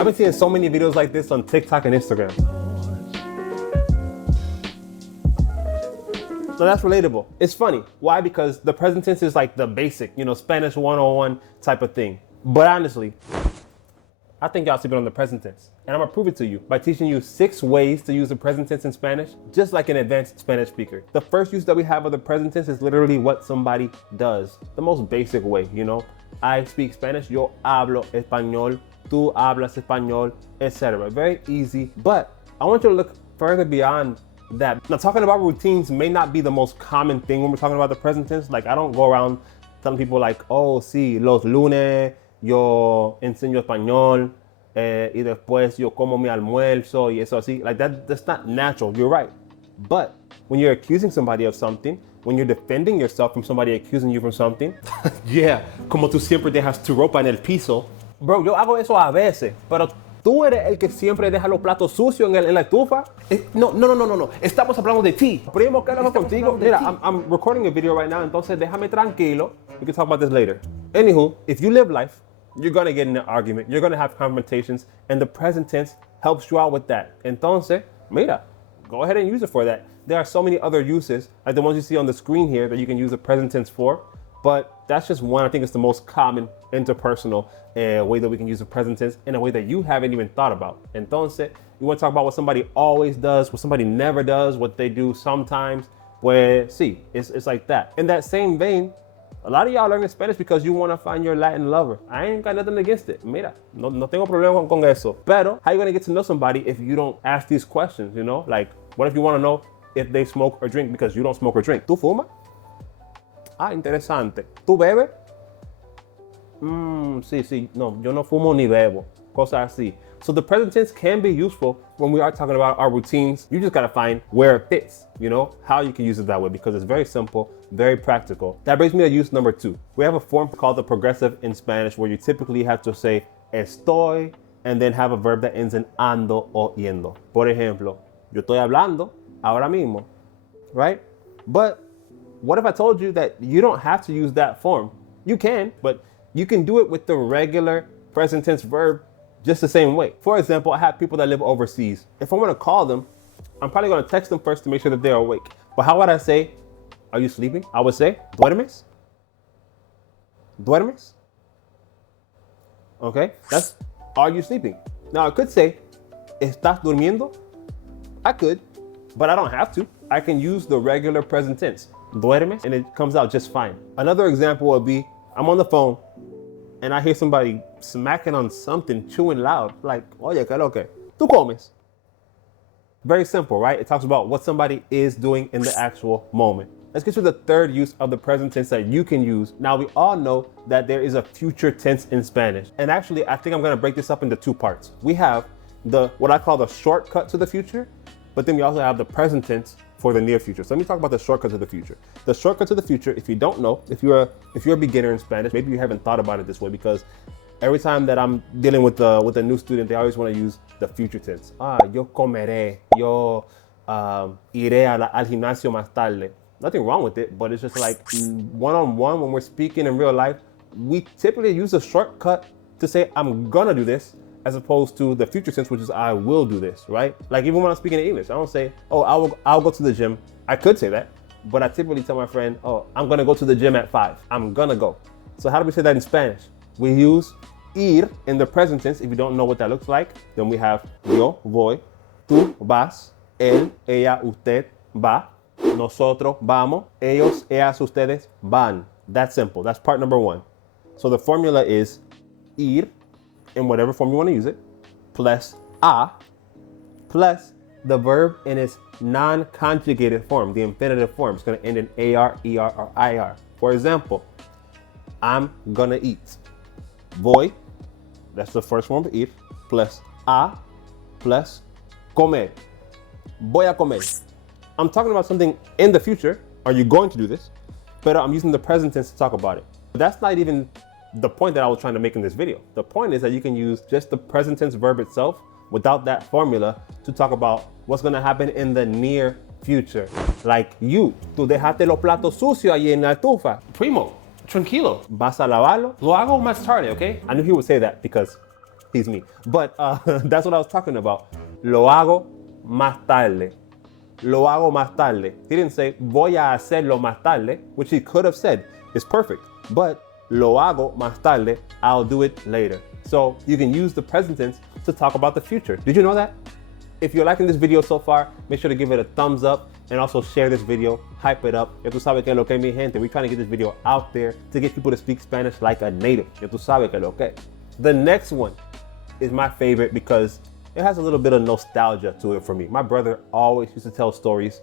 I've been seeing so many videos like this on TikTok and Instagram. So that's relatable. It's funny. Why? Because the present tense is like the basic, Spanish 101 type of thing. But honestly, I think y'all sleeping on the present tense. And I'm gonna prove it to you by teaching you 6 ways to use the present tense in Spanish, just like an advanced Spanish speaker. The first use that we have of the present tense is literally what somebody does. The most basic way, I speak Spanish, yo hablo español, tú hablas español, etc. Very easy, but I want you to look further beyond that. Now, talking about routines may not be the most common thing when we're talking about the present tense. Like, I don't go around telling people like, oh, sí, los lunes, yo enseño español, y después yo como mi almuerzo y eso así. Like that's not natural, you're right. But when you're accusing somebody of something, when you're defending yourself from somebody accusing you from something, yeah, como tú siempre dejas tu ropa en el piso. Bro, yo hago eso a veces, pero tú eres el que siempre deja los platos sucios en la estufa. No. Estamos hablando de ti. Primo, ¿qué hago contigo? Mira, I'm recording a video right now, entonces déjame tranquilo. We can talk about this later. Anywho, if you live life, you're gonna get in an argument, you're gonna have confrontations, and the present tense helps you out with that. Entonces, mira, go ahead and use it for that. There are so many other uses, like the ones you see on the screen here, that you can use the present tense for, but that's just one. I think it's the most common interpersonal way that we can use the present tense in a way that you haven't even thought about. Entonces, you wanna talk about what somebody always does, what somebody never does, what they do sometimes. Pues sí, it's like that. In that same vein, a lot of y'all learning Spanish because you want to find your Latin lover. I ain't got nothing against it. Mira, no tengo problema con eso. Pero, how you going to get to know somebody if you don't ask these questions, Like, what if you want to know if they smoke or drink because you don't smoke or drink? ¿Tú fuma? Ah, interesante. ¿Tú bebes? Sí. No, yo no fumo ni bebo. Cosas así. So the present tense can be useful when we are talking about our routines. You just gotta find where it fits, how you can use it that way, because it's very simple, very practical. That brings me to use number 2. We have a form called the progressive in Spanish where you typically have to say estoy and then have a verb that ends in ando o yendo. Por ejemplo, yo estoy hablando ahora mismo, right? But what if I told you that you don't have to use that form? You can, but you can do it with the regular present tense verb just the same way. For example, I have people that live overseas. If I want to call them, I'm probably going to text them first to make sure that they're awake. But how would I say, are you sleeping? I would say, ¿duermes? ¿Duermes? Okay, that's, are you sleeping? Now I could say, ¿estás durmiendo? I could, but I don't have to. I can use the regular present tense, ¿duermes? And it comes out just fine. Another example would be, I'm on the phone and I hear somebody smacking on something, chewing loud, like, oye, ¿qué lo que? ¿Tú comes? Very simple, right? It talks about what somebody is doing in the actual moment. Let's get to the third use of the present tense that you can use. Now, we all know that there is a future tense in Spanish. And actually, I think I'm gonna break this up into 2 parts. We have what I call the shortcut to the future, but then we also have the present tense for the near future. So let me talk about the shortcut to the future. The shortcut to the future, if you don't know, if you're a beginner in Spanish, maybe you haven't thought about it this way, because every time that I'm dealing with a new student, they always want to use the future tense. Yo comeré, yo iré al gimnasio más tarde. Nothing wrong with it, but it's just like one-on-one when we're speaking in real life, we typically use a shortcut to say, I'm gonna do this, as opposed to the future tense, which is I will do this, right? Like even when I'm speaking in English, I don't say, oh, I'll go to the gym. I could say that, but I typically tell my friend, oh, I'm gonna go to the gym at 5. I'm gonna go. So how do we say that in Spanish? We use ir in the present tense. If you don't know what that looks like, then we have yo voy, tú vas, él, ella, usted va, nosotros vamos, ellos, ellas, ustedes van. That's simple. That's part number 1. So the formula is ir, in whatever form you want to use it, plus a, plus the verb in its non-conjugated form, the infinitive form. It's going to end in AR, ER, or IR. For example, I'm gonna eat. Voy, that's the first form of ir, plus a, plus comer. Voy a comer. I'm talking about something in the future. Are you going to do this? But I'm using the present tense to talk about it. But that's not even the point that I was trying to make in this video. The point is that you can use just the present tense verb itself without that formula to talk about what's gonna happen in the near future. Like you, tú dejaste los platos sucios allí en la estufa. Primo, tranquilo, vas a lavarlo. Lo hago más tarde, okay? I knew he would say that because He's me. But that's what I was talking about. Lo hago más tarde. Lo hago más tarde. He didn't say voy a hacerlo más tarde, which he could have said. It's perfect. But lo hago más tarde, I'll do it later. So you can use the present tense to talk about the future. Did you know that? If you're liking this video so far, make sure to give it a thumbs up and also share this video, hype it up. Ya tú sabes que lo que mi gente. We're trying to get this video out there to get people to speak Spanish like a native. Ya tú sabes que lo que. The next one is my favorite because it has a little bit of nostalgia to it for me. My brother always used to tell stories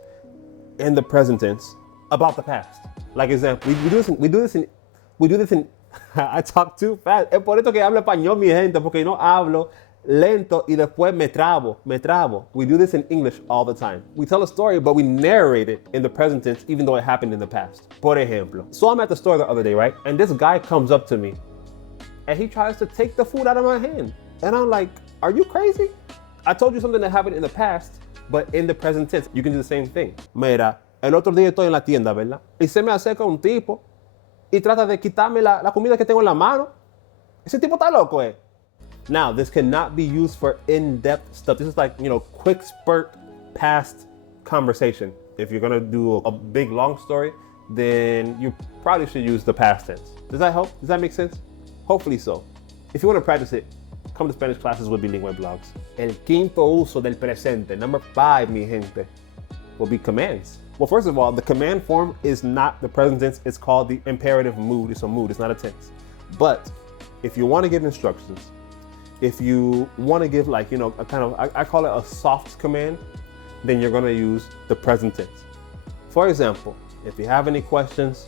in the present tense about the past. Like example, we do this in I talk too fast. Es por eso que hablo español, mi gente, porque no hablo lento y después me trabo. We do this in English all the time. We tell a story, but we narrate it in the present tense, even though it happened in the past. Por ejemplo. So I'm at the store the other day, right? And this guy comes up to me and he tries to take the food out of my hand. And I'm like, are you crazy? I told you something that happened in the past, but in the present tense, you can do the same thing. Mira, el otro día estoy en la tienda, ¿verdad? Y se me acerca un tipo y trata de quitarme la comida que tengo en la mano. Ese tipo está loco, eh? Now, this cannot be used for in-depth stuff. This is like, quick spurt past conversation. If you're gonna do a big, long story, then you probably should use the past tense. Does that help? Does that make sense? Hopefully so. If you wanna practice it, come to Spanish classes with Bilingüe Blogs. El quinto uso del presente, number 5, mi gente, will be commands. Well, first of all, the command form is not the present tense. It's called the imperative mood. It's a mood, it's not a tense. But if you wanna give instructions, if you want to give like, a kind of, I call it a soft command, then you're going to use the present tense. For example, if you have any questions,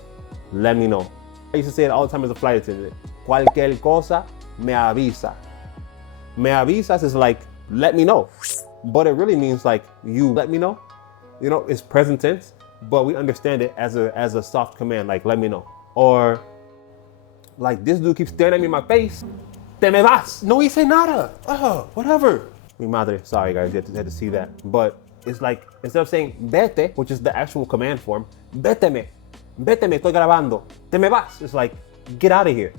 let me know. I used to say it all the time as a flight attendant. Cualquier cosa, me avisa. Me avisas is like, let me know. But it really means like, you let me know. It's present tense, but we understand it as a soft command, like, let me know. Or like, this dude keeps staring at me in my face. Te me vas. No hice nada. Whatever. Mi madre. Sorry, guys. You had to see that. But it's like, instead of saying vete, which is the actual command form, véteme. Véteme, estoy grabando. Te me vas. It's like, get out of here.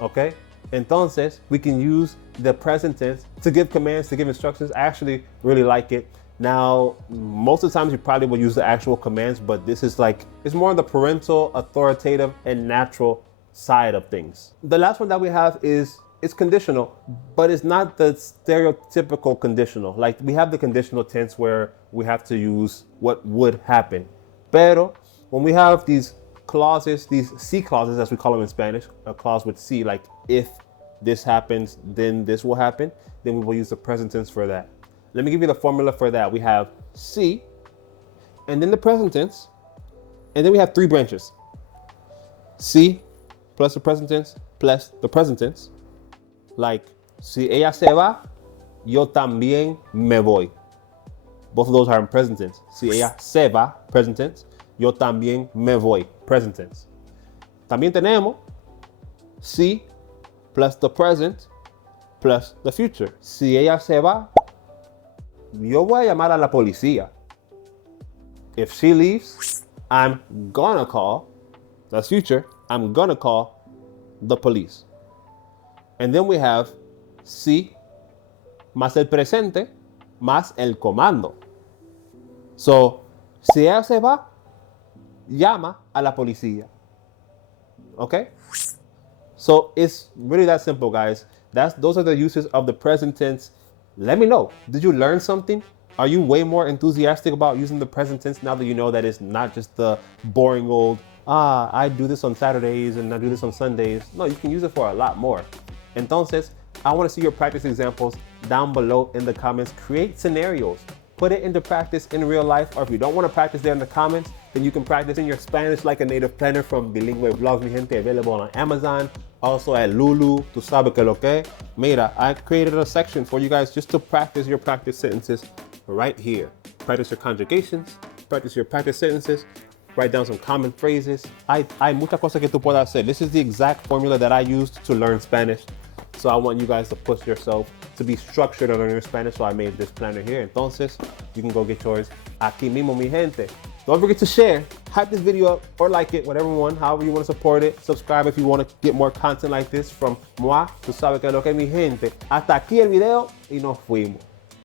Okay? Entonces, we can use the present tense to give commands, to give instructions. I actually really like it. Now, most of the times you probably will use the actual commands, but this is like, it's more on the parental, authoritative, and natural side of things. The last one that we have is it's conditional, but it's not the stereotypical conditional. Like we have the conditional tense where we have to use what would happen. Pero when we have these clauses, these C clauses as we call them in Spanish, a clause with C, like if this happens, then this will happen, then we will use the present tense for that. Let me give you the formula for that. We have C, and then the present tense, and then we have 3 branches. C plus the present tense, plus the present tense. Like, si ella se va, yo también me voy. Both of those are in present tense. Si ella se va, present tense. Yo también me voy, present tense. También tenemos si plus the present plus the future. Si ella se va, yo voy a llamar a la policía. If she leaves, I'm gonna call, that's future, I'm gonna call the police. And then we have si más el presente más el comando. So, si ella se va, llama a la policía. Okay? So it's really that simple, guys. Those are the uses of the present tense. Let me know. Did you learn something? Are you way more enthusiastic about using the present tense now that you know that it's not just the boring old, I do this on Saturdays and I do this on Sundays? No, you can use it for a lot more. Entonces, I want to see your practice examples down below in the comments. Create scenarios. Put it into practice in real life, or if you don't want to practice there in the comments, then you can practice in your Spanish like a native planner from Bilingüe Blogs, mi gente, available on Amazon, also at Lulu, tu sabes que lo que. Mira, I created a section for you guys just to practice your practice sentences right here. Practice your conjugations, practice your practice sentences, write down some common phrases. Hay muchas cosas que tú puedas hacer. This is the exact formula that I used to learn Spanish. So I want you guys to push yourself to be structured on your Spanish. So I made this planner here. Entonces, you can go get yours aquí mismo, mi gente. Don't forget to share, hype this video up, or like it, whatever one, however you want to support it. Subscribe if you want to get more content like this from moi. Tú sabes que lo que es mi gente. Hasta aquí el video y nos fuimos.